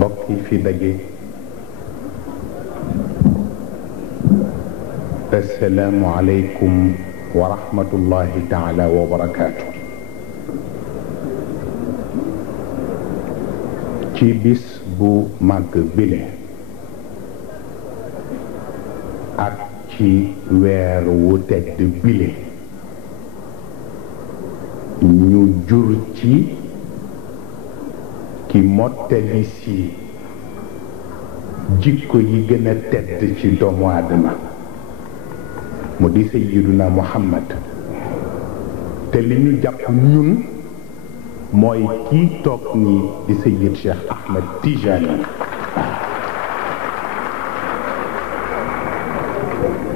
bokk yi fi daje assalaamu aleykum wa rahmatullahi taala wa barakaatu. ci bis bu màgg bile ci weer wu tedd bile ñu jur ci ki mottali si jikko yi gën a tedd ci doomu aadama mu di sayyiduna Muhammad te li ñu jàpp ñun mooy kii toog nii di Sayyid Cheikh Ahmed Tijani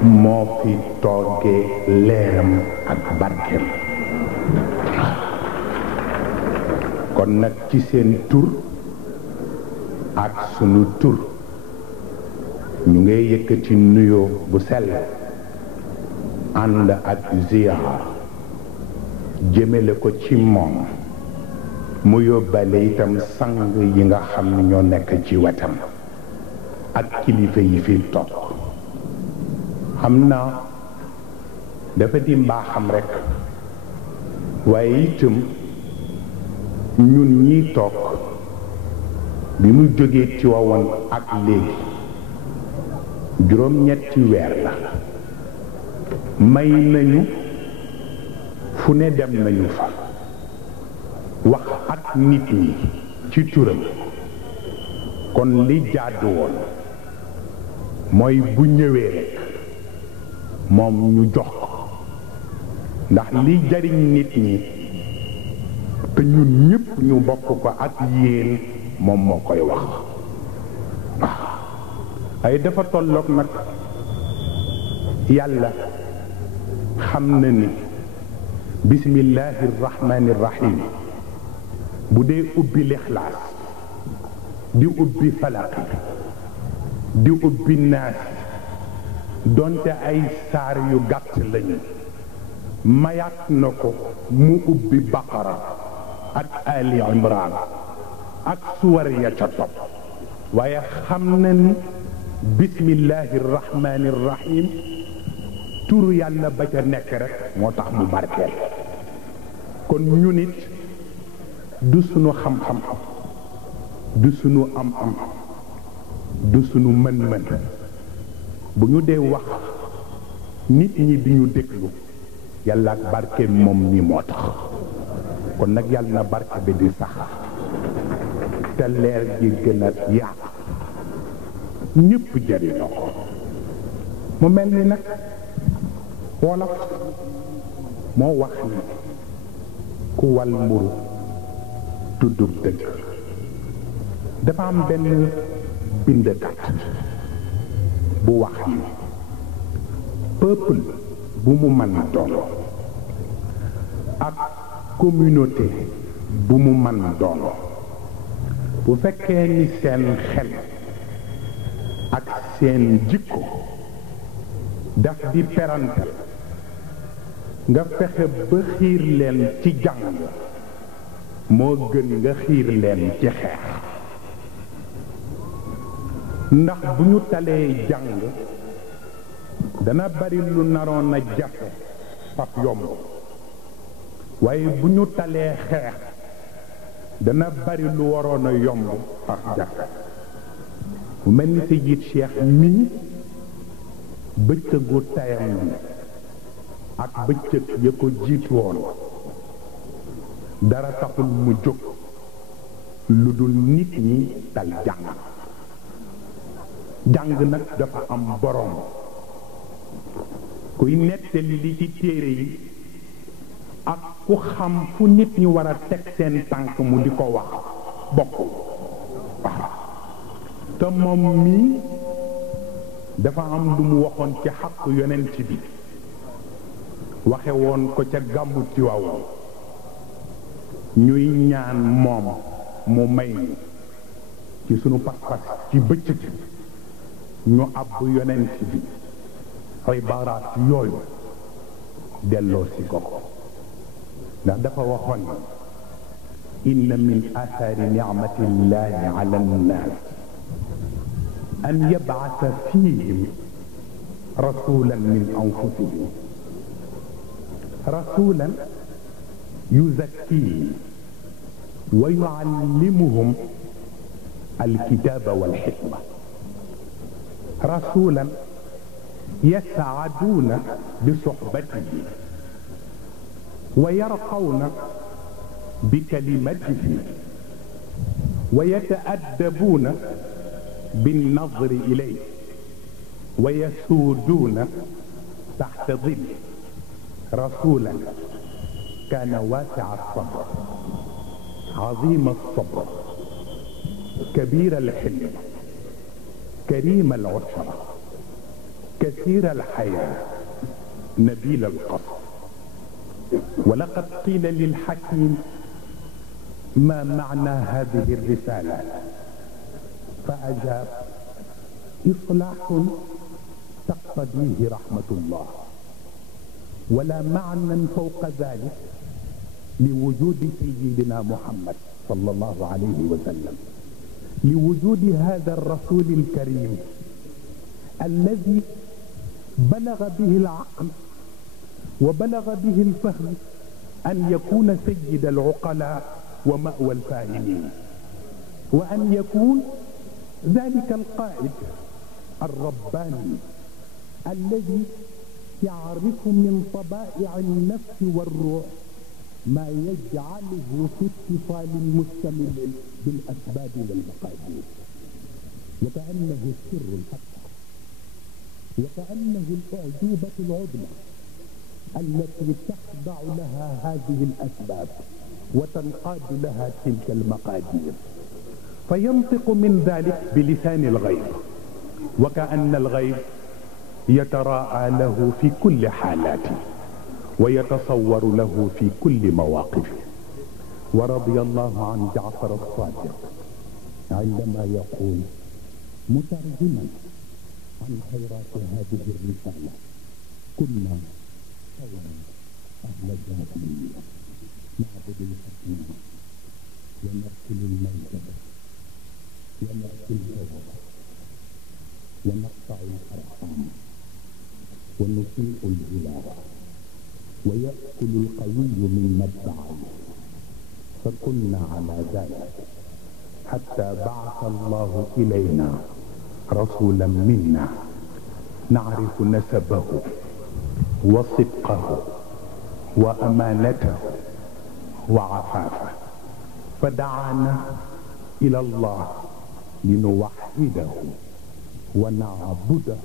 moo fi toogee leeram ak barkeem kon nag ci seen tur ak sunu tur ñu ngay yëkkati nuyoo bu sell ànd ak ziyaar jëmele ko ci moom mu yóbbale itam sang yi nga xam ne ñoo nekk ci wetam ak kilifa yi fi toog xam naa dafa di mbaaxam rekk waaye itam ñun ñiy toog bi mu jógee ci wawoon ak léegi juróom-ñetti weer la may nañu fu ne dem nañu fa wax ak nit ñi ci turam kon li jaadu woon mooy bu ñëwee rekk moom ñu jox ko ndax li jariñ nit ñi te ñun ñëpp ñu bokk ko ak yéen moom moo koy wax ay dafa tolloog nag yàlla xam na ni bismillahi rahmani rahim bu dee ubbi lixlaas di ubbi falaq di ubbi naas donte ay saar yu gàtt lañu mayaat na ko mu ubbi baqara ak ali imran ak suwar ya ca topp waaye xam na ni bismillahi rahmani rahim turu yàlla ba ca nekk rek moo tax mu barkeel kon ñu nit du sunu xam-xam du sunu am-am du sunu mën-mën bu ñu dee wax nit ñi di ñu déglu yàlla ak barke moom ni moo tax kon nag yàlla na barke bi di sax te leer gi gën a yaatu ñëpp jëriñoo ko mu mel ni nag wolof moo wax ni ku wal mburu tuddub dëgg dafa am benn bindkat bu wax ni peuple bu mu mën doon ak communauté bu mu mën doon bu fekkee ni seen xel ak seen jikko daf di perantal nga fexe ba xiir leen ci jàng moo gën nga xiir leen ci xeex ndax bu ñu talee jàng dana bari lu naroon a jafe faf yomb waaye bu ñu talee xeex dana bari lu waroon a yomb faf jafe mu mel ni Seyid Cheikh mii bëccëgu tayam ak bëccëg ya ko jiitu woon dara taxul mu jóg lu dul nit ñi dal jàng jàng nag dafa am boroom kuy nettali li ci téere yi ak ku xam fu nit ñi war a teg seen tànk mu di ko wax bokkul waaw te moom mii dafa am lu mu waxoon ci xaq yonent bi waxe woon ko ca gàmmu Tiwaawan ñuy ñaan moom mu may ci sunu pas-pas ci bëccëg ñu àbb yonent bi ibaaraat yooyu delloo si ko ndax dafa waxoon inna min athari nicmatillahi ala nnaas an yab'atha fihim rasulan min anfusihim rasulan yuzakkihim wa yuallimuhum alkitaba walxikma rasulan يسعدون بصحبته ويرقون بكلمته ويتأدبون بالنظر إليه ويسودون تحت ظل رسولا كان واسع الصبر عظيم الصبر كبير الحلم كريم العشرة كثير الحياة نبيل القصر. ولقد قيل للحكيم ما معنى هذه الرسالة فأجاب إصلاح تقتضيه رحمة الله ولا معنى فوق ذلك لوجود سيدنا محمد صلى الله عليه وسلم لوجود هذا الرسول الكريم الذي بلغ به العقل وبلغ به الفهم أن يكون سيد العقلاء ومأوى الفاهمين وأن يكون ذلك القائد الرباني الذي يعرف من طبائع النفس والروح ما يجعله في اتصال مستمر بالأسباب والمقادير وكأنه السر الأكبر وكأنه الأعجوبة العظمى التي تخضع لها هذه الأسباب وتنقاد لها تلك المقادير فينطق من ذلك بلسان الغيب وكأن الغيب يتراءى له في كل حالاته ويتصور له في كل مواقفه. ورضي الله عن جعفر الصادق عندما يقول مترجما عن خيرات هذه الرسالة كنا قوما أهل الجاهلية نعبد الأصنام ونقتل الموتى ونأكل الجواب ونقطع الأرحام ونسيء الجوار ويأكل القوي مما ادعى فكنا على ذلك حتى بعث الله إلينا رسولا منا نعرف نسبه وصدقه وأمانته وعفافه فدعانا إلى الله لنوحده ونعبده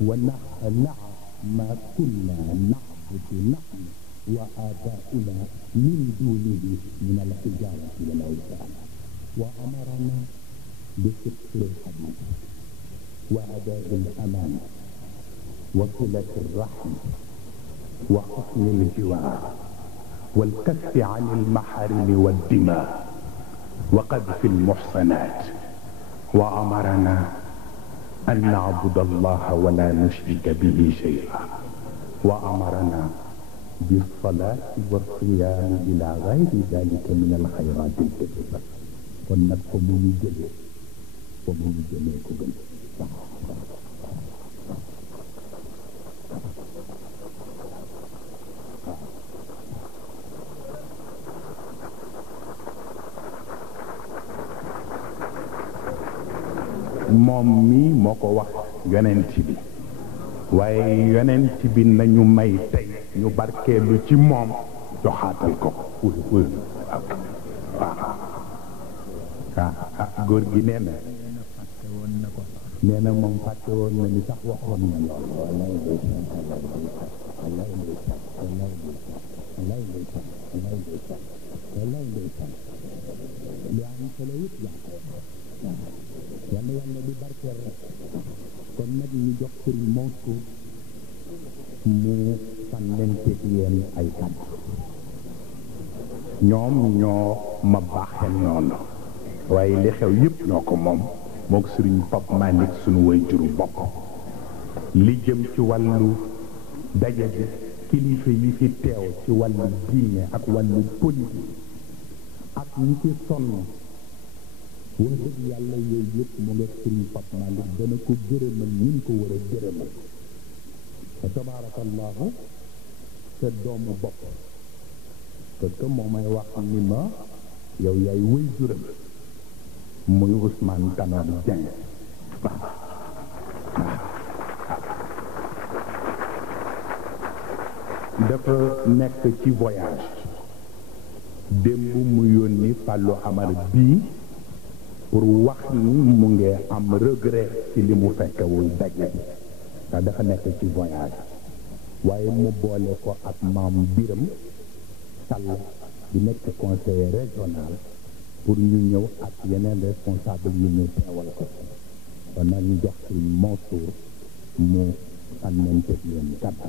ونخلع ما كنا نعبد نحن وآباؤنا من دونه من الحجارة والأوثان وأمرنا بصدق الحديث وأداء الأمانة وصلة الرحم وحسن الجوار والكف عن المحارم والدماء وقذف المحصنات وأمرنا أن نعبد الله ولا نشرك به شيئا وأمرنا بالصلاة والصيام إلى غير ذلك من الخيرات الكثيرة ونكم من جميع ومن جميعكم moom mi moo ko wax yonent bi waaye yonent bi nañu may tey ñu barkeelu ci moom joxaatal ko góor gi nee na moom fàtte woon na ni sax waxoon na lool li am solo yëpp yàlla yàlla di barkeel rek kon nag ñu jox sëriñ Mansour mu sànnenteeg yéen ay kàddu ñoom ñoo ma baaxe noonu waaye li xew yëpp ñoo ko moom mook sëriñ Pape Malick sunu waajuru bopp li jëm ci wàllu daje bi kilifa yi fi teew ci wàllu diine ak wàllu politique ak ñi ci sonn wax dëgg yàlla yooyu yëpp mu nga sëriñ Pape Malick dana ko gërëmal ñun ko war a gërëmal fa tabarakallahu sa doomu bopp parce que moo may wax ni ma yow yaay wëy juram muy Ousmane Tanor Dieng dafa nekk ci voyage démb mu yónni Fallou Amar bii pour wax ni mu ngi am regret ci li mu fekkewul daje bi ndax dafa nekk ci voyage waaye mu boole ko ak maam Biram Sall di nekk conseiller régional pour ñu ñëw ak yeneen responsable yu ñu teewal ko kon nag ñu jox Sëriñ Mansour mu sànnante yéen kàddu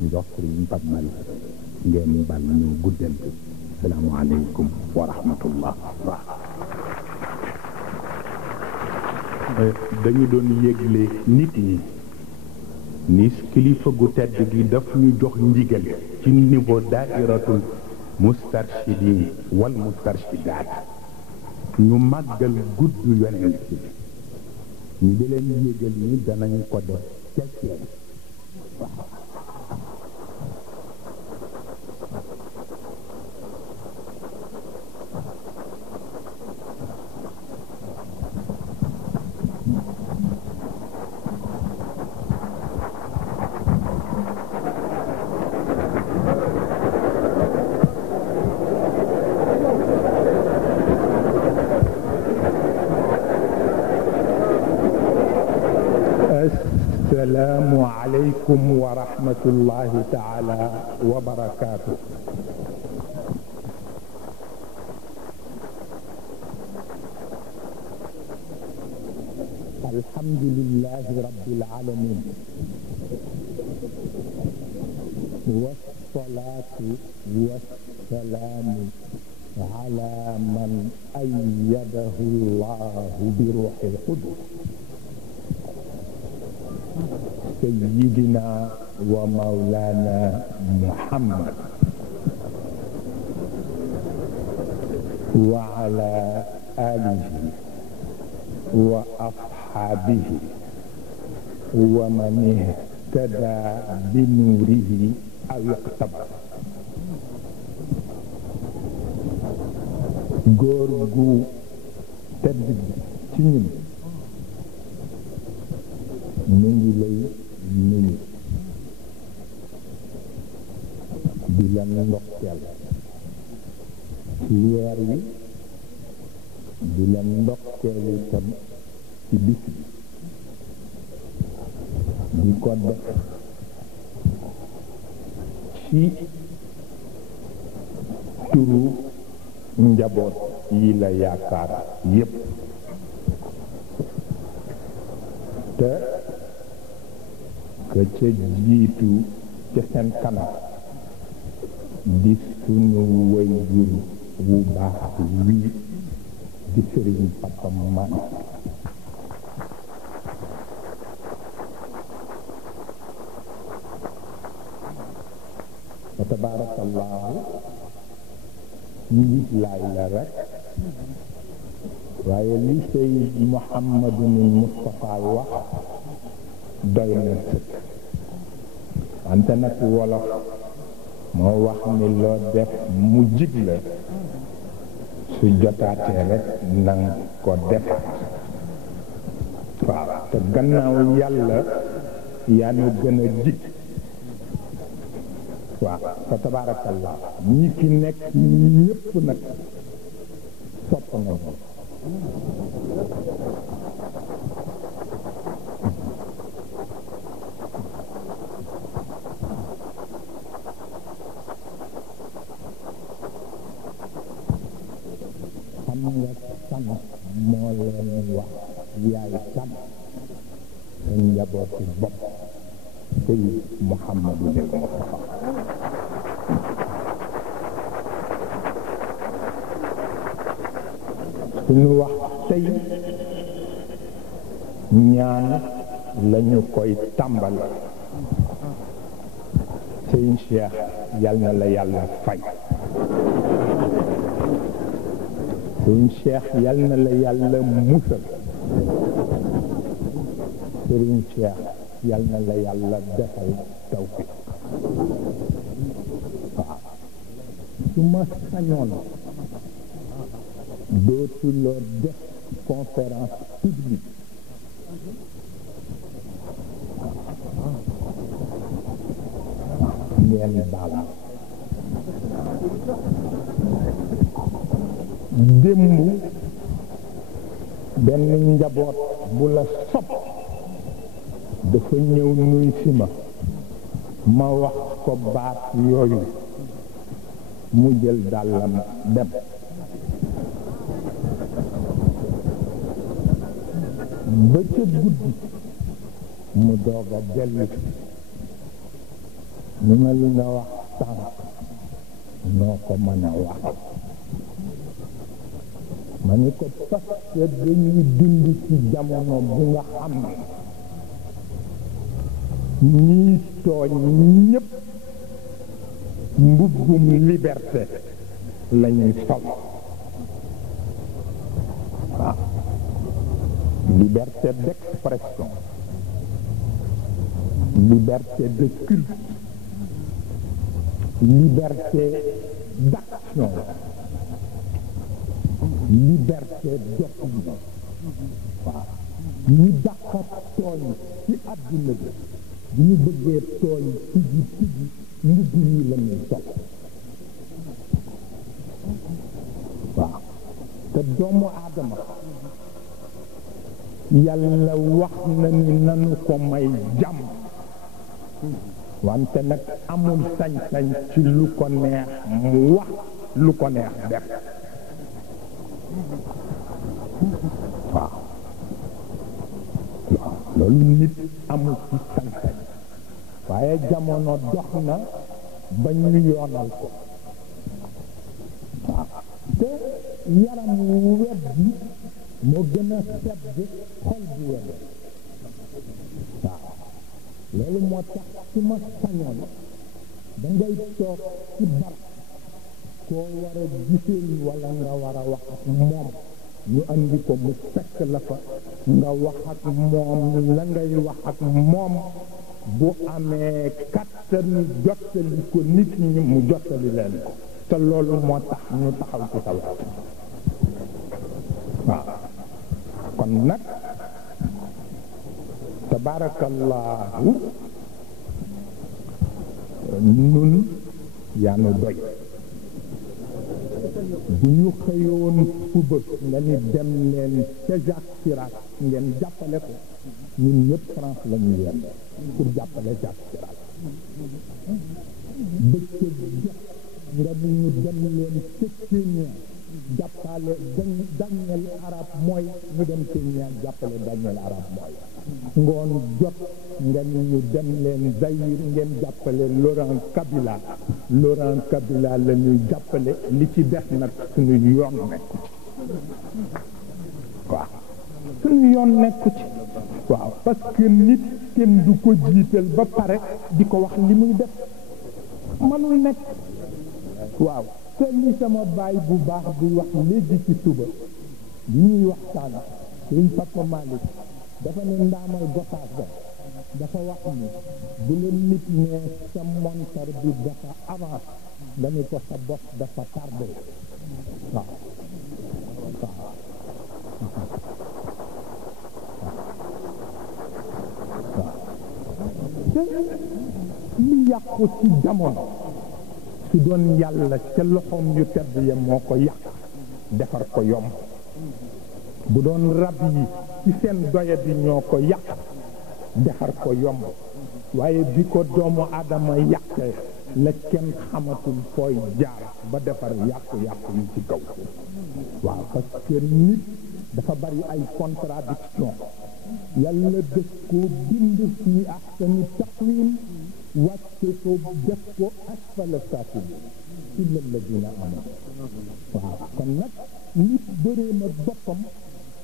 ñu jox Sëriñ Pape Malick ngeen bal ñu guddal bi salaamaaleykum wa rahmatullah dañu doon yégle nit ñi ni kilifa gu tedd gi daf ñu jox ndigal ci niveau daairatul mustarshidin wal mustarshidaat ñu màggal gudd yonent bi ñu di leen yégal ni danañ ko def ca Thiès السلام عليكم ورحمة الله تعالى وبركاته الحمد لله رب العالمين والصلاة والسلام على من أيده الله بروح القدس سيدنا ومولانا محمد وعلى آله وأصحابه ومن اهتدى بنوره أو اقتبس góor gu tedd ci ñun ñu ngi lay nuyu di la ndokkeel ci weer wi di la ndokkeel itam ci bis bi di ko def ci turu njaboot yi la yaakaar yépp te ka ca jiitu ca seen kanam di sunu waajur wu baax wii di Sëriñ Papa Malick wa tabaarakallaahu njiit laay la rek waaye li Seyd Muhammadul Mustafa wax doy na sëkk wante nag wolof moo wax ni loo def mu jig la su jotaatee rek nang ko def waaw te gannaaw yàlla yaa nu gën a jig waaw fa tabaarakallah ñi fi nekk ñépp nag sopp nañu xam nga san moo leen wax yaay san sa njabootu bopp sëy Muhammadu del Mustafa suñu wax tey ñaan lañu koy tàmbale sëñ Cheikh yal na la yàlla fay sëñ Cheikh yal na la yàlla musal sëriñ Cheikh yal na la yàlla defal tawfiq waaw su ma sañoon dootuloo def conférence publique ngeen baal ma démb benn njaboot bu la sopp dafa ñëw nuy si ma wax ko baat yooyu mu jël dàllam dem ba ca guddi mu doog a dellu ni ma li nga wax tànk noo ko mën a wax ma ni ko parce que dañuy dund ci jamono bu nga xam ne ñii tooñ ñépp mbubbum liberté lañuy sol waaw liberté d'expression, liberté de culte, liberté d'action, liberté d'opinion. waaw ñu dàqa tooñ ci àdduna bi bu ñu bëggee tooñ tijji mbubb yi la ñuy sol waaw te doomu aadama yàlla wax na ni nanu ko may jàmm wante nag amul sañ-sañ ci lu ko neex mu wax lu ko neex def waaw loolu nit amul ci sañ-sañ waaye jamono dox na ba ñu yoonal ko waaw te yaram wu wet bi moo gën a sedd xol bu wet waaw loolu moo tax su ma sañoon da ngay toog ci barab koo war a giseel wala nga war a wax ak moom ñu andi ko mu fekk la fa nga wax ak moom la ngay wax ak moom bu amee kattan jottali ko nit ñi mu jottali leen ko te loolu moo tax ñu taxaw ci sa wax waaw kon nag tabarakallahu nun yaanu doy bu ñu xëyoon suba nga ni dem leen ca Jacques Chirac ngeen jàppale ko ñun ñëpp France la ñu yenn pour jàppale Jacques Chirac bëccëg jot nga ni ñu dem leen ca Kenya jàppale Daniel Arap Moi ñu dem Kenya jàppale Daniel Arap Moi ngoon jot nga ni ñu dem leen Zaïre ngeen jàppale Laurent Kabila la ñuy jàppale li ci def nag suñu yoon nekku ci waaw suñu yoon nekku ci waaw parce que nit kenn du ko jiital ba pare di ko wax li muy def mënul nekk waaw te li sama baay bu baax di wax léegi ci suba li ñuy waxtaan Sëriñ Papa Malick dafa ne ndaamal gotaas ga dafa wax ni bu la nit ne sa montar bi dafa avance dañu ko sa bopp dafa tardé waaw te li yàqu ci jamono su doon yàlla ca loxoom yu tedd ya moo ko yàq defar ko yomb bu doon rab yi ci seen doya bi ñoo ko yàq defar ko yomb waaye bi ko doomu aadama yàqee la kenn xamatul fooy jaar ba defar yàqu-yàqu yi ci kaw waaw parce que nit dafa bari ay contradiction yàlla def ko bind fii ahsani taqwim wàcce ko def ko asfala saafiliin illa alladina amanu waaw kon nag nit bëreem ak boppam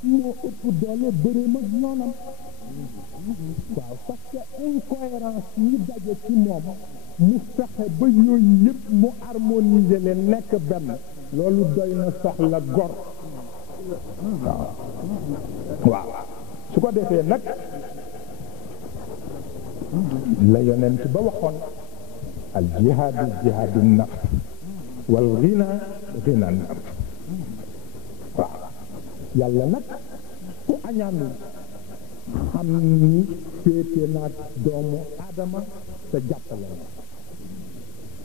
moo ëpp doole bëreem ak noonam waaw parce que incohérence yi daje ci moom mu fexe ba yooyu yëpp mu harmoniser leen nekk benn loolu doy na soxla gor waaw su ko defee nag la yonent ba waxoon al jihaadu nafs wal ghina nafs waaw yàlla nag ku añaanul xam ni féete naag doomu aadama te jàppale na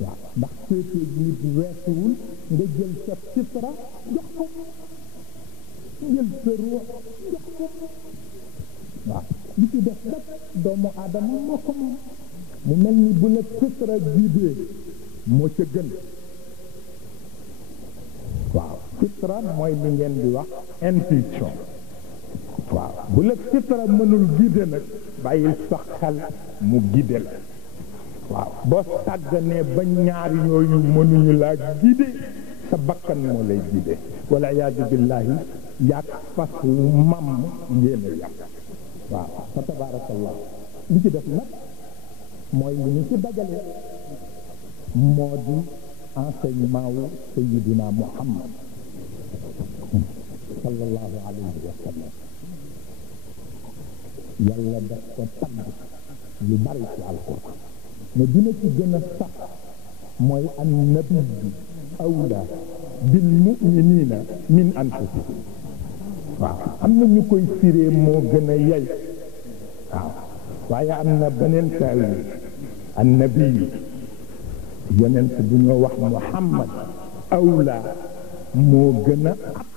waaw ndax féetee nit weesuwul nga jël sa fitra jox ko jël sa ruux jox ko waaw li ci def nag doomu aadama moo ko moom mu mel ni bu la fitra jiibee moo ca gën waaw fitra mooy li ngeen di wax intuition waaw bu la fitra mënul guider nag bàyyil sa xel mu guider la waaw boo sàgganee ba ñaar yooyu mënuñu laa guider sa bakkan moo lay guider wala iyaadu billahi yàq fas wu mamm yéen a yàq waaw fa tabaarakallah li ci def nag mooy li ñu ci dajale moo di enseignement wu Sayyidina Muhammad sallallahu alayhi wa sallam yàlla daf ko tagg lu bari ci alquran mais dina ci gën a sax mooy annabi awla bil mu'minina min anfusihim waaw am na ñu koy firee moo gën a yey waaw waaye am na beneen taawil annabi yonent bu ñoo wax Muhammad awla moo gën a ab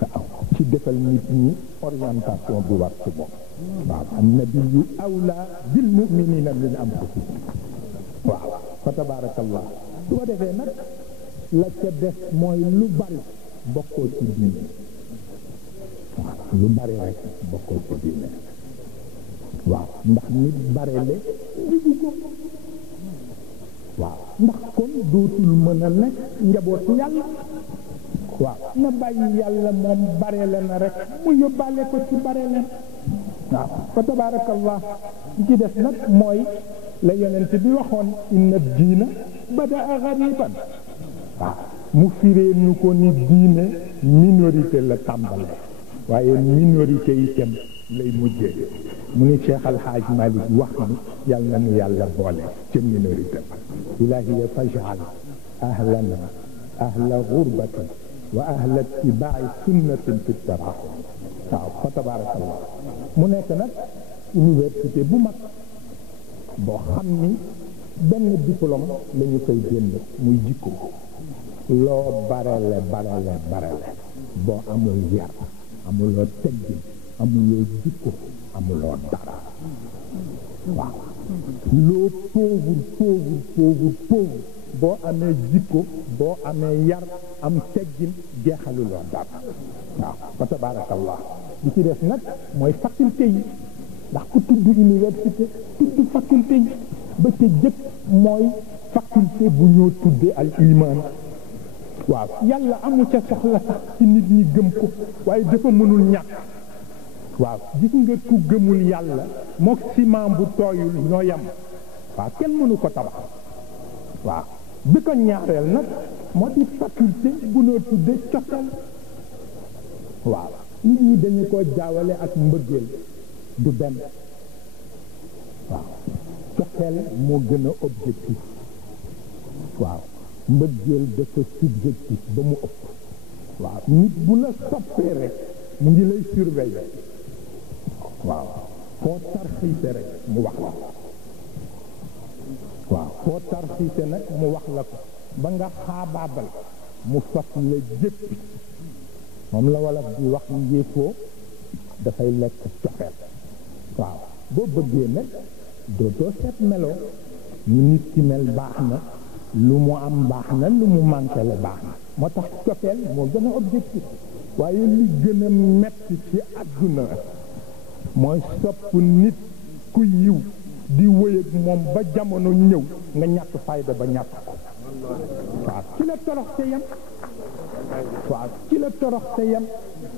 waaw ci defal nit ñi orientation bi war ci moom waaw annabiyu awla bil mu'minina min anfusihim waaw fa tabarakallah su ko defee nag la ca def mooy lu bari bokkoo ci diine waaw lu bari rek bokkoo ci diine waaw ndax nit bare le jigu ko waaw ndax kon dootul mën a nekk njabootu yàlla waaw na bàyyi yàlla moom barele na rek mu yóbbaale ko ci barele waaw fa tabaarakallah li ci def nag mooy la yonent bi waxoon inna diina badaa gariban waaw mu firee nu ko ni diine minorité la tàmbalee waaye minorité itam lay mujjee mu ni Cheikh Al Hadj Malick wax ni yàlla na nu yàlla boole ca minorité ba ilahiya fajal ahlana ahla gurbatin wa ahla ittibaai sunnatin fi taraxum waaw fa tabarakallah mu nekk nag université bu mag boo xam ni benn diplôme la ñu koy génn muy jikko loo barele boo amul yar amuloo teggin amuloo jikko amuloo dara waaw loo pauvre boo amee jikko boo amee yar am teggin jeexaluloo dara waaw fa tabarakallah li ci def nag mooy faculté yi ndax ku tudd université tudd faculté yi ba ca jëkk mooy faculté bu ñoo tuddee al iman waaw yàlla amu ca soxla sax ci nit ñi gëm ko waaye dafa mënul ñàkk waaw gis nga ku gëmul yàlla mook ciment bu tooyul ñoo yem waaw kenn mënu ko tabax waaw bi ko ñaareel nag moo di faculté bu ñoo tuddee cofeel waaw nit ñi dañu ko jaawale ak mbëggeel du benn waaw cofeel moo gën a objectif waaw mbëggeel dafa subjectif ba mu ëpp waaw nit bu la soppee rek mu ngi lay surveiller waaw foo tarxiise rek mu wax la waaw foo tarxiise nag mu wax la ko ba nga xaabaabal mu fas la jëppi moom la wolof di wax njéefoo dafay lekk cofeel waaw boo bëggee nag dootoo seet meloo ni nit ki mel baax na lu mu am baax na lu mu manqué la baax na moo tax cofeel moo gën a objectif waaye li gën a metti ci àdduna mooy sopp nit ku yiw di wëy ak moom ba jamono ñëw nga ñàkk fayda ba ñàkk ko waaw ci la toroxte yam waaw ci la toroxte yam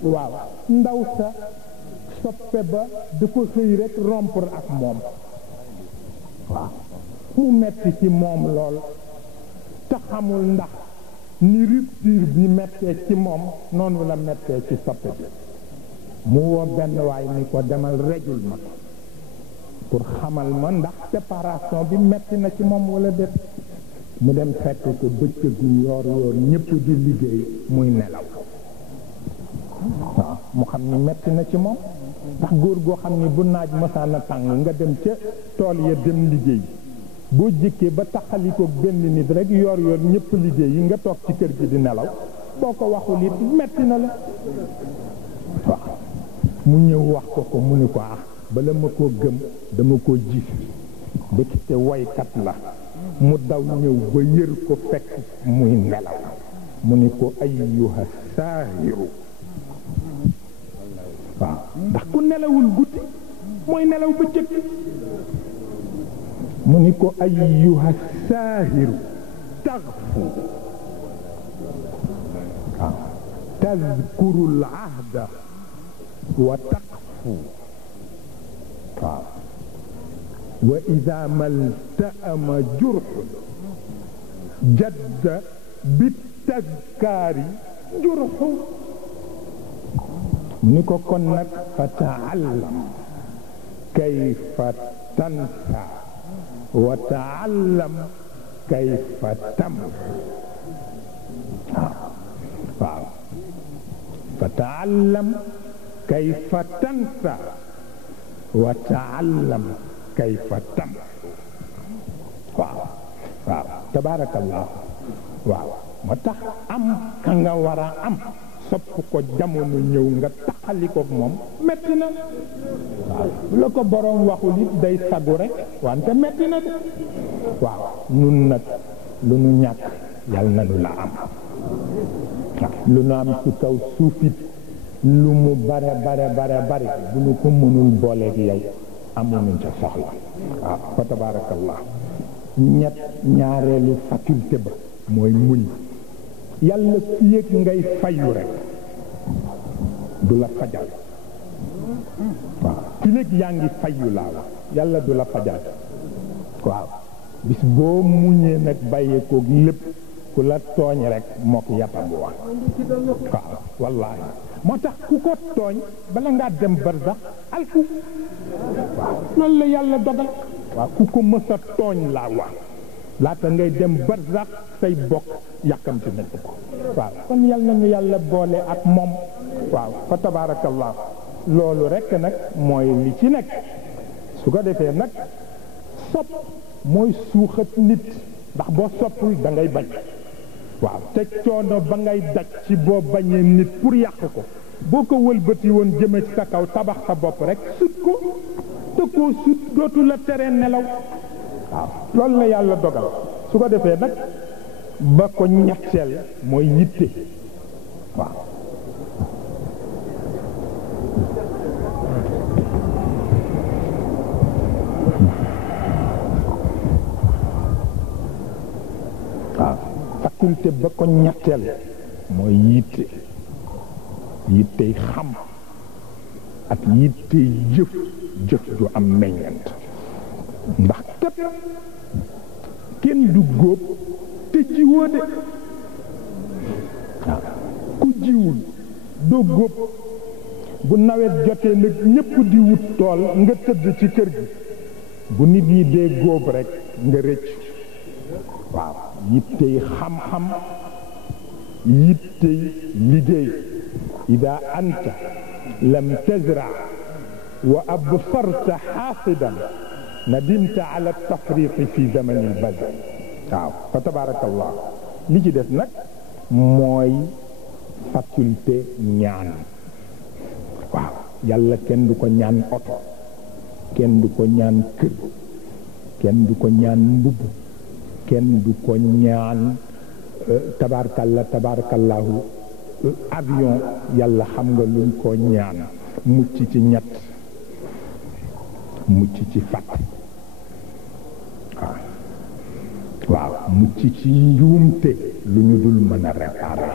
waaw ndaw sa soppe ba da ko xëy rek rompre ak moom waaw mu metti ci moom lool te xamul ndax ni rupture bi mettee ci moom noonu la mettee ci soppe bi mu woo benn waay ni ko demal rejul ma pour xamal ma ndax séparation bi metti na ci moom wala déet mu dem fekk ko bëccëgu yoor ñëpp di liggéey muy nelaw waaw mu xam ni metti na ci moom ndax góor goo xam ni bu naaj mësaan a tàng nga dem ca tool ya dem liggéey boo jëkkee ba taxalikoo benn nit rek yor ñëpp liggéey yi nga toog ci kër gi di nelaw boo ko waxul it metti na la waaw mu ñëw wax ko mu ni ko bala ma koo gëm dama koo gis dëkkite woykat la mu daw ñëw ba yër ko fekk muy nelaw mu ni ko ayyuha saahiru waaw ndax ku nelawul guddi mooy nelaw ba jëkk mu ni ko ayyuha saahiru taxfu waaw tadkuru al ahda wa taqfu waaw wa ida maltaama jurxun jadda bitazkaari jurxu mu ni ko kon nag fa taallam kayfa tansa wa taallam kayfa tamhu waaw fa taallam kayfa tansa wa taallam kayfa tamhu waaw waaw tabaarakallah waaw moo tax am ka nga war a am sopp ko jamono ñëw nga taxali ko moom metti na waaw la ko boroom waxul it day sagu rek wante metti na de waaw nun nag lu nu ñàkk yal na nu la am waaw lu nu am ci kaw suufit lu mu bare bu nu ko mënul booleeg yow amuñu ca soxla waaw fa tabaarakallah ñaareelu faculté ba mooy muñ yàlla fii ak ngay fayu rek du la fajal waaw fii ak yaa ngi fayu laa wax yàlla du la fajal waaw bis boo muñee nag bàyyeekoog lépp ku la tooñ rek mook yatam wax waaw wallaahi moo tax ku ko tooñ bala ngaa dem barsax alku waaw loolu la yàlla dogal waaw ku ko mës a tooñ laa wax laata ngay dem barsax say bokk yàkkamti nañ ko waaw kon yal nañu yàlla boole ak moom waaw fa tabaarakallah loolu rekk nag mooy li ci nekk su ko defee nag sopp mooy suuxat nit ndax boo soppul da ngay bañ waaw te coono ba ngay daj ci boo bañee nit pour yàq ko boo ko wëlbati woon jëme ci sa kaw tabax sa bopp rek sut ko te koo sut dootu la tere nelaw waaw loolu la yàlla dogal su ko defee nag ba ko ñetteel mooy yitte waaw waaw faculté ba ko ñetteel mooy yittey xam ak yittey jëf ju am meññant ndax kat kenn du góob te jiwoo de waaw ku jiwul doo góob bu nawet jotee nag ñépp di wut tool nga tëdd ci kër gi bu nit ñi dee góob rekk nga rëcc waaw yittey xam-xam yittey liggéey ida anta lam tazra wa absarta xaasidan nadimta ala tafriqi fi zamani lbadr waaw fa tabarakallah li ci des nag mooy faculté ñaan waaw yàlla kenn du ko ñaan oto kenn du ko ñaan kër kenn du ko ñaan mbubb kenn du ko ñaan tabarakallahu avion yàlla xam nga luñ ko ñaan mucc ci ñett mucc ci fàtt waaw mucc ci njuumte lu ñu dul mën a réparer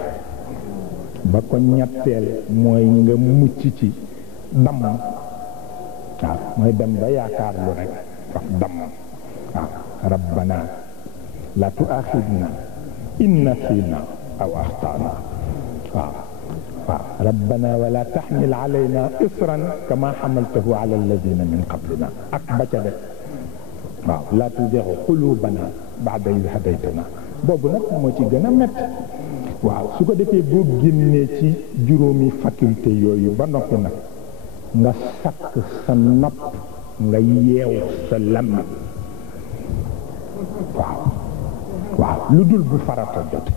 ba ko ñetteel mooy nga mucc ci damm waaw mooy dem ba yaakaar lu rek faf damm waaw rabbana la tuaxidna in nasina aw axtana waaw waaw rabbana wala taxmil alayna isran kama xamaltahu ala alladina min qablina ak ba ca def waaw la tuzigh qulubana ba'da idh hadaytana boobu nag moo ci gën a métti waaw su ko defee boo génnee ci juróomi faculté yooyu ba noppi nag nga sakk sa nopp nga yeew sa làmmiñ waaw waaw lu dul bu farata jote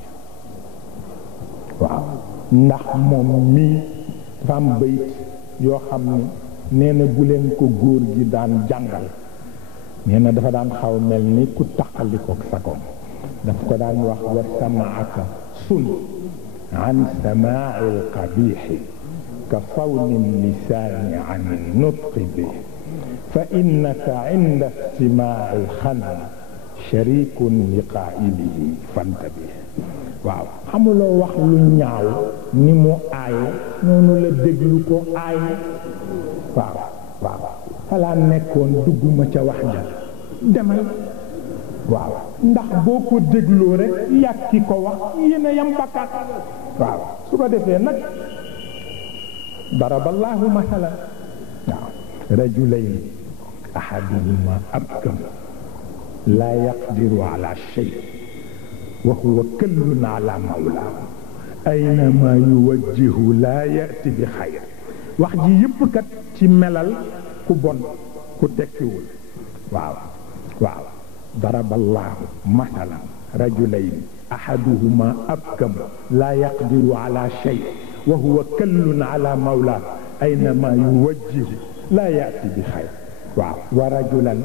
waaw ndax moom mii dafa am bayit yoo xam ne nee na bu leen ko góor gi daan jàngal nee na dafa daan xaw mel ni ku taqalikook sagoom daf ko daan wax wa samaaka sun an samaai alqabixi ka sawni lisaani an nutqi bi fa innaka inda istimaai alxanam sharikun li qaa'ilihi fantabi waaw xamuloo wax lu ñaaw ni mu aaye noonu la déglu ko aaye waaw waaw falaa nekkoon dugguma ca wax ja demal waaw ndax boo ko dégloo rek yàkki ko wax yéen a yam bakkaat waaw su ko defee nag daraballahu masalan waaw rajulayn ahaduhuma abkam laa yaqdiru ala shay wa huwa kallun ala mawlaahu aynama yuwajjihu laa yati bi xayr wax ji yëpp kat ci melal ku bon ku tekkiwul waaw waaw daraballahu masalan rajulayn ahaduhuma abkam laa yaqdiru ala shay wa huwa kallun ala mawlaahu aynama yuwajjihu laa yati bi xayr waaw wa rajulan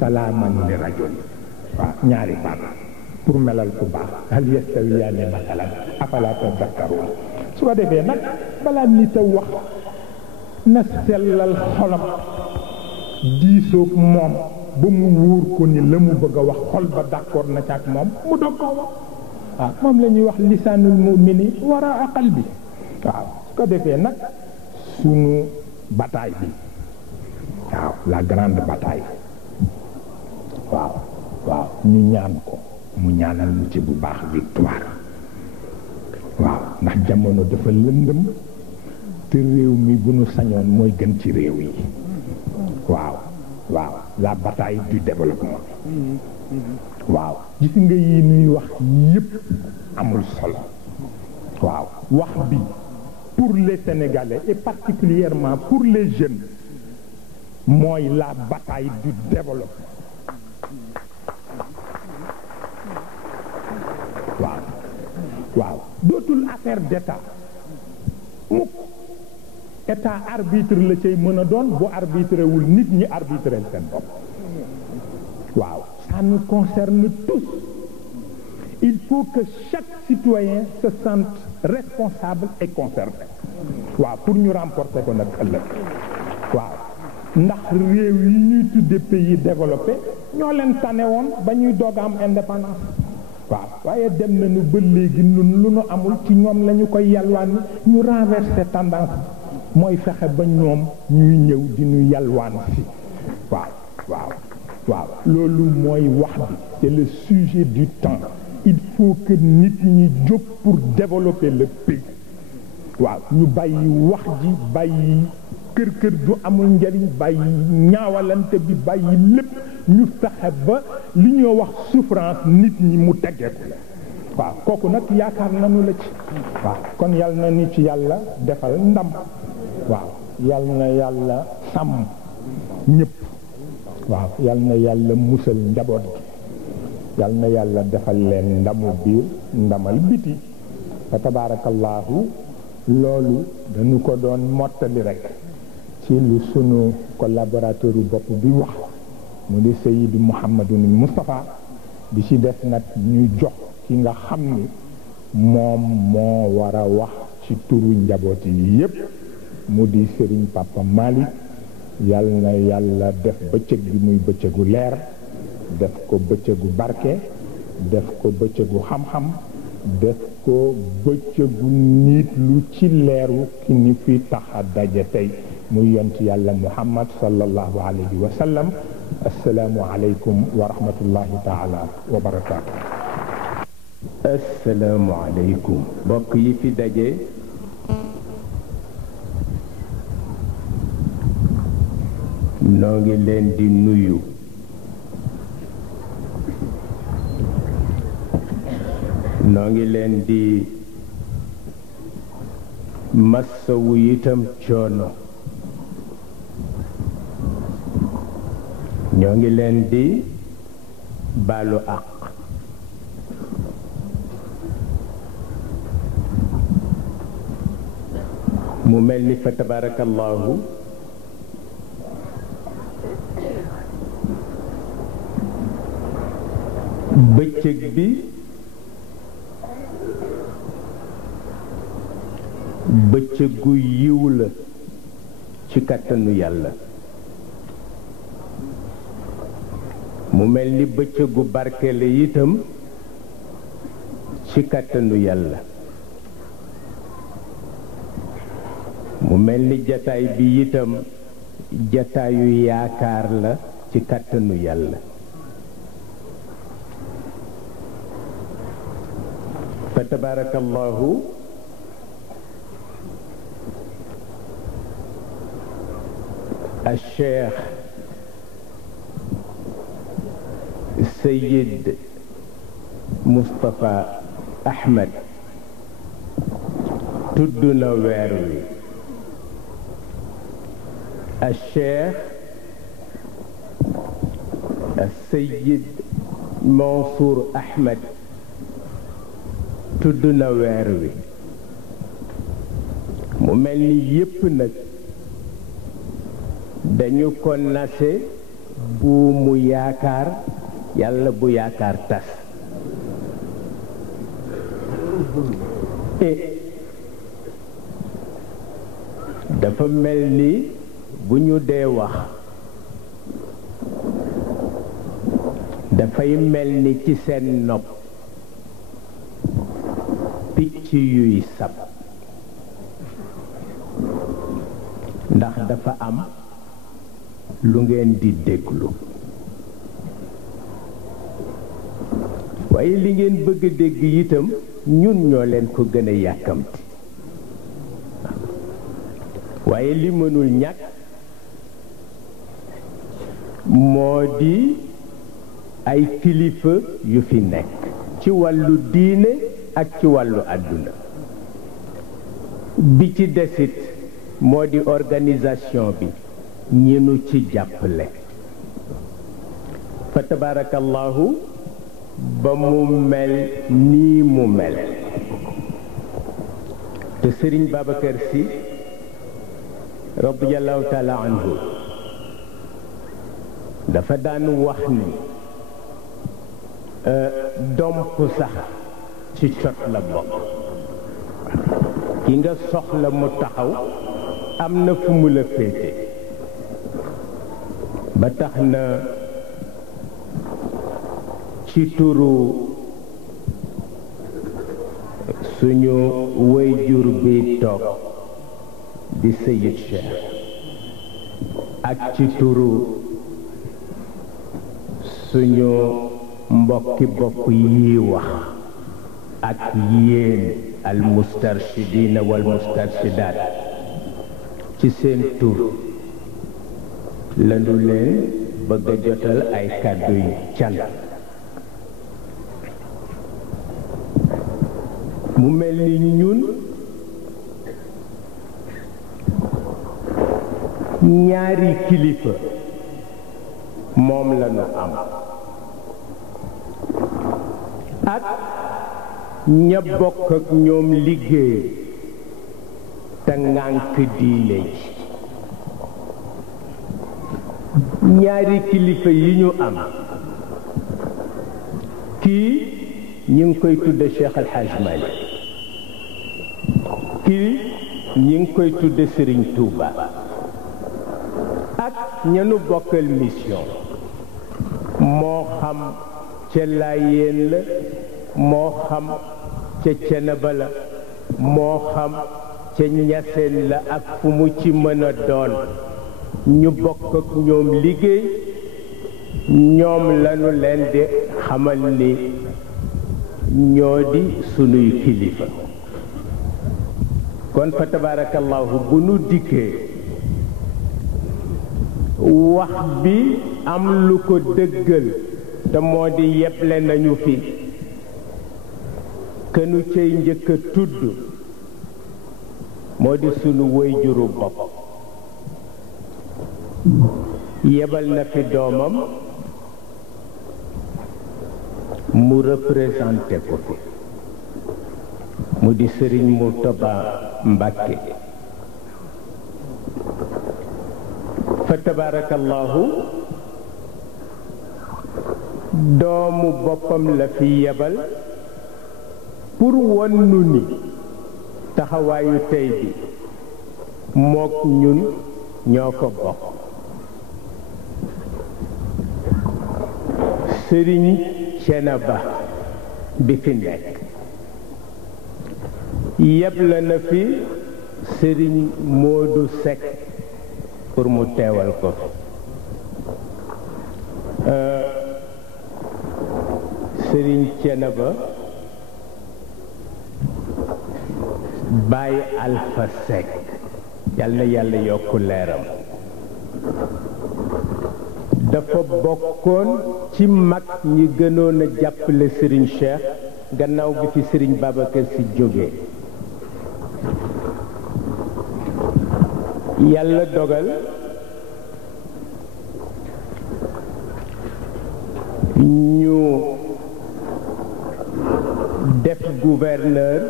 salaaman li rajul waaw ñaari baat pour melal ku baax hal yastawiyaani masalan afala tadakkaruun su ko defee nag balaa nit a wax na sellal xolam diisoog moom ba mu wóor ko ni la mu bëgg a wax xol ba d'accord na ca ak moom mu doog koo wax waaw moom la ñuy wax lisaanul mu'mini waraa qalbi waaw su ko defee nag sunu bataille bi waaw la grande bataille waaw waaw ñu ñaan ko mu ñaanal mu ci bu baax victoire waaw ndax jamono dafa lëndëm te réew mi bu nu sañoon mooy gën ci réew yi waaw waaw la bataille du développement waaw gis nga yi nuy wax yépp amul solo waaw wax bi pour les Sénégalais et particulièrement pour les jeunes mooy la bataille du développement waaw waaw dootul affaire d'état mukk état arbitre la cay mën a doon bu arbitré wul nit ñi arbitré seen bopp waaw ça nous concerne tous il faut que chaque citoyen se sente responsable et concerné waaw pour ñu remporter ko nag ëllëg waaw ndax réew yi ñuy tudde pays développé ñoo leen tane woon ba ñuy doog am indépendance waaw waaye dem nañu ba léegi nun lu nu amul ci ñoom la ñu koy yalwaan ñu renverser tendance mooy fexe ba ñoom ñuy ñëw di ñu yalwaan fi waaw waaw waaw loolu mooy wax bi c'est le sujet du temps il faut que nit ñi jóg pour développer le pays waaw ñu bàyyi wax ji bàyyi kër du amul njariñ bàyyi ñaawalante bi bàyyi lépp ñu fexe ba li ñoo wax souffrance nit ñi mu teggeeku la waaw kooku nag yaakaar nañu la ci waaw kon yal na ni ci yàlla defal ndam waaw yal na yàlla sàmm ñëpp waaw yal na yàlla musal njaboot gi yal na yàlla defal leen ndamu biir ndamal biti fa tabaarakallaahu loolu dañu ko doon mottali rek ci lu sunu collaborateur bopp bi wax mu di Seydi Mouhamadou Moustapha bi ci des nag ñu jox ki nga xam ni moom moo war a wax ci turu njaboot yi yépp mu di Serigne Papa Malick yal na yàlla def bëccëg bi muy bëccëgu leer def ko bëccëgu barke def ko bëccëgu xam-xam def ko bëccëgu nit lu ci leeru ki ni fi tax a daje tey muy yont yàlla Muhammad sallallahu alayhi wa sallam assalaamu aleykum wa rahmatullahi taala wa barakaatu. assalaamu aleykum mbokk yi fi daje noo ngi leen di nuyu noo ngi leen di massawu itam coono ñoo ngi leen di baalu àq mu mel ni fa tabarakallahu bëccëg bi bëccëgu yiw la ci kàttanu yàlla mu mel ni bëccëgu barke la itam ci kàttanu yàlla mu mel ni jataay bi itam jataayu yaakaar la ci kàttanu yàlla fa tabarakallahu الشيخ السيد مصطفى أحمد تدنا ويروي الشيخ السيد منصور أحمد تدنا ويروي مملي يبنك dañu ko nase bu mu yaakaar yàlla bu yaakaar tas dafa mel ni bu ñu dee wax dafay mel ni ci seen nopp picc yuy sab ndax dafa am lu ngeen di déglu waaye li ngeen bëgg a dégg itam ñun ñoo leen ko gën a yàkkamti waaye li mënul ñàkk moo di ay kilifa yu fi nekk ci wàllu diine ak ci wàllu àdduna bi ci desit moo di organisation bi ñi nu ci jàppale fa tabarakallahu ba mu mel nii mu mel te Sëriñ Babacar Sy radiyallahu taala anhu dafa daan wax ni domp sax ci cot la bokk ki nga soxla mu taxaw am na fu mu la féete ba tax na ci turu suñu wayjur bi toog di Seyid Cheikh ak ci turu suñu mbokki bopp yi wax ak yéen al mustarshidina wal mustarshidaat ci seen tur lanu leen bëgg a jotal ay kàddu yu can mu mel ni ñun ñaari kilifa moom lanu am ak ña bokk ak ñoom liggéey te ngànk diine ji ñaari kilifa yi ñu am kii ñi ngi koy tudde Cheikh Al Hadj Malick kii ñi ngi koy tudde Serigne Touba ak ñanu bokkal mission moo xam ca Laayeen la moo xam ca Ceneba la moo xam ca Ñaseen la ak fu mu ci mën a doon ñu bokk ak ñoom liggéey ñoom lañu leen di xamal ni ñoo di sunuy kilifa kon fa tabarakallahu bu nu dikkee wax bi am lu ko dëggal te moo di yeble nañu fi kënu cay njëkk a tudd moo di sunu wayjuru bopp yebal na fi doomam mu représenté ko fi mu di sëriñ Murtada Mbàkke fa tabarakallahu doomu boppam la fi yebal pour won nu ni taxawaayu tey bi mook ñun ñoo ko bokk sëriñ Thiénaba bi fi nekk yebla na fi sëriñ Modou Seck pour mu teewal ko sëriñ Thiénaba Baye Alpha Seck yal na yàlla yokku leeram dafa bokkoon ci mag ñi gënoon a jàppale sëriñ Cheikh gannaaw bi fi sëriñ Babacar Sy jógee yàlla dogal ñu def gouverneur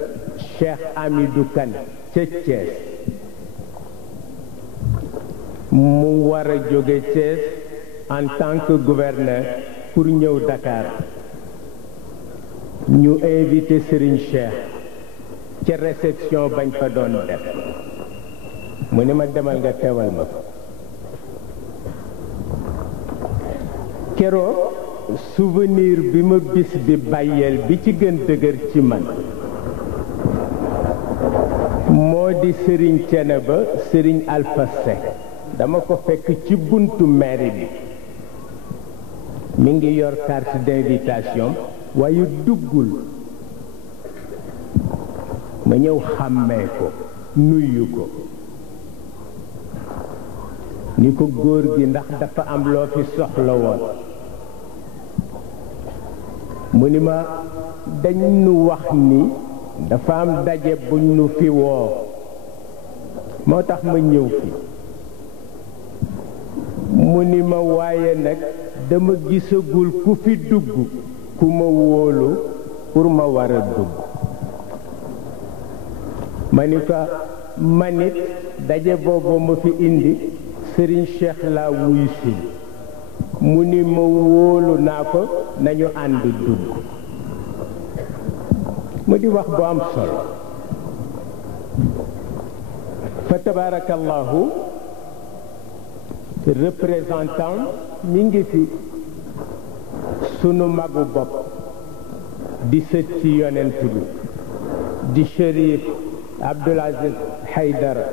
Cheikh Amidou Kane ca Thiès mu war a jóge Thiès en tant que gouverneur pour ñëw Dakar ñu invité Serigne Cheikh ca réception bañ fa doon def mu ne ma demal nga teewal ma fa keroog souvenir bi ma bis bi bàyyeel bi ci gën dëgër ci man moo di Serigne Thiénaba Serigne Alpha Seck dama ko fekk ci buntu mairie bi mi ngi yor carte d'invitation waaye duggul ma ñëw xàmmee ko nuyu ko ni ko góor gi ndax dafa am loo fi soxla woon mu ni ma dañ nu wax ni dafa am daje buñ nu fi woo moo tax ma ñëw fi mu ni ma waaye nag dama gisagul ku fi dugg ku ma wóolu pour ma war a dugg ma ni ko manit daje boobu ma fi indi Serigne Cheikh la wuyu si mu ni ma wóolu naa ko nañu ànd dugg mu di wax bu am solo fa tabarakallahu représentant mi ngi fi sunu magu bopp di sët ci yonent bi di Chérif Abdoul Aziz Haydara